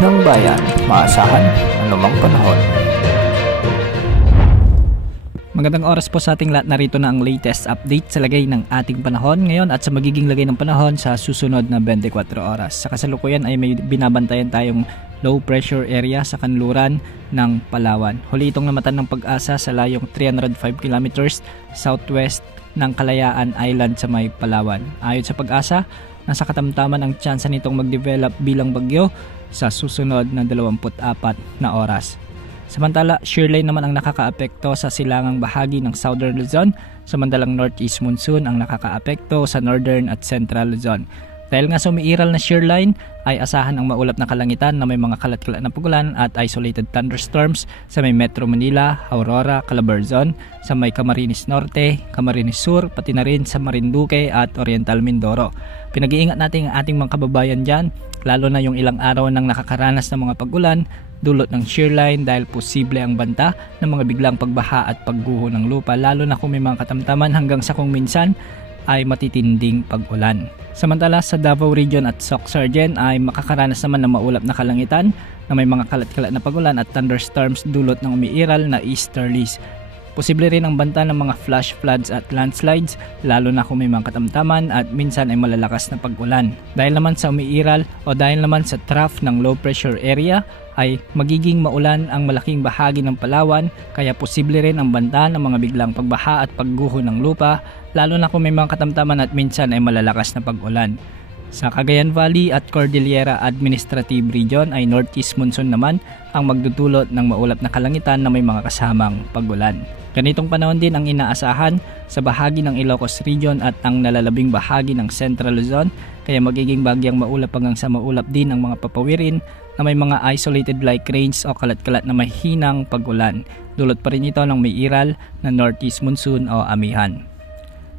ng bayan, maasahan anumang panahon. Magandang oras po sa ating lahat, narito na ang latest update sa lagay ng ating panahon ngayon at sa magiging lagay ng panahon sa susunod na 24 oras. Sa kasalukuyan ay may binabantayan tayong low pressure area sa kanluran ng Palawan. Huli itong namatan ng Pag-asa sa layong 305 kilometers southwest ng Kalayaan Island sa may Palawan. Ayon sa Pag-asa, nasa katamtaman ang tsansa nitong mag-develop bilang bagyo sa susunod na 24 na oras. Samantala, shear line naman ang nakakaapekto sa silangang bahagi ng Southern Luzon, samantalang northeast monsoon ang nakakaapekto sa Northern at Central Luzon. Dahil nga sa umiiral na shear line, ay asahan ang maulap na kalangitan na may mga kalat-kalat na pugulan at isolated thunderstorms sa may Metro Manila, Aurora, Calabarzon, sa may Camarines Norte, Camarines Sur, pati na rin sa Marinduque at Oriental Mindoro. Pinag-iingat natin ang ating mga kababayan dyan, lalo na yung ilang araw nang nakakaranas ng mga pagulan, dulot ng shear line dahil posible ang banta ng mga biglang pagbaha at pagguho ng lupa, lalo na kung may mga katamtaman hanggang sa kung minsan ay matitinding pag-ulan. Samantala sa Davao Region at Soc-Sargen ay makakaranas naman ng maulap na kalangitan na may mga kalat-kalat na pagulan at thunderstorms dulot ng umiiral na easterlies. Posible rin ang banta ng mga flash floods at landslides, lalo na kung may mga katamtaman at minsan ay malalakas na pag-ulan. Dahil naman sa umiiral o dahil naman sa trough ng low pressure area ay magiging maulan ang malaking bahagi ng Palawan, kaya posible rin ang banta ng mga biglang pagbaha at pagguho ng lupa, lalo na kung may mga katamtaman at minsan ay malalakas na pag-ulan. Sa Cagayan Valley at Cordillera Administrative Region ay northeast monsoon naman ang magdudulot ng maulap na kalangitan na may mga kasamang pag-ulan. Ganitong panahon din ang inaasahan sa bahagi ng Ilocos Region at ang nalalabing bahagi ng Central Luzon, kaya magiging bagyang maulap hanggang sa maulap din ang mga papawirin na may mga isolated light rains o kalat-kalat na mahinang pag-ulan. Dulot pa rin ito ng may iral na northeast monsoon o amihan.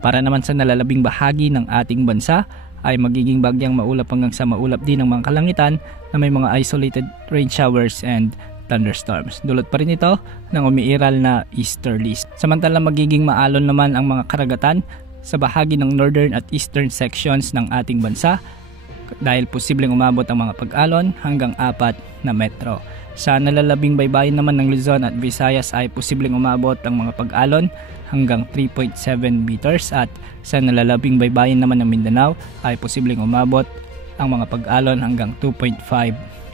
Para naman sa nalalabing bahagi ng ating bansa ay magiging bagyang maulap hanggang sa maulap din ng mga kalangitan na may mga isolated rain showers and thunderstorms. Dulot pa rin ito ng umiiral na easterlies. Samantala magiging maalon naman ang mga karagatan sa bahagi ng northern at eastern sections ng ating bansa dahil posibleng umabot ang mga pag-alon hanggang 4 na metro. Sa nalalabing baybayin naman ng Luzon at Visayas ay posibleng umabot ang mga pag-alon hanggang 3.7 meters at sa nalalabing baybayin naman ng Mindanao ay posibleng umabot ang mga pag-alon hanggang 2.5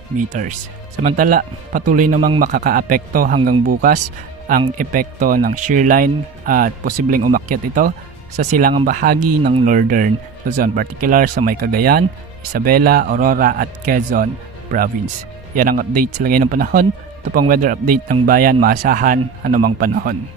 meters. Samantala, patuloy namang makakaapekto hanggang bukas ang epekto ng shear line at posibleng umakyat ito sa silangang bahagi ng Northern Luzon, particular sa may Cagayan, Isabela, Aurora at Quezon Province. Yan ang update sa lagay ng panahon. Ito pang weather update ng bayan, maasahan anumang panahon.